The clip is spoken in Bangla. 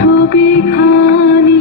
আচ্ছা। ছবি খানি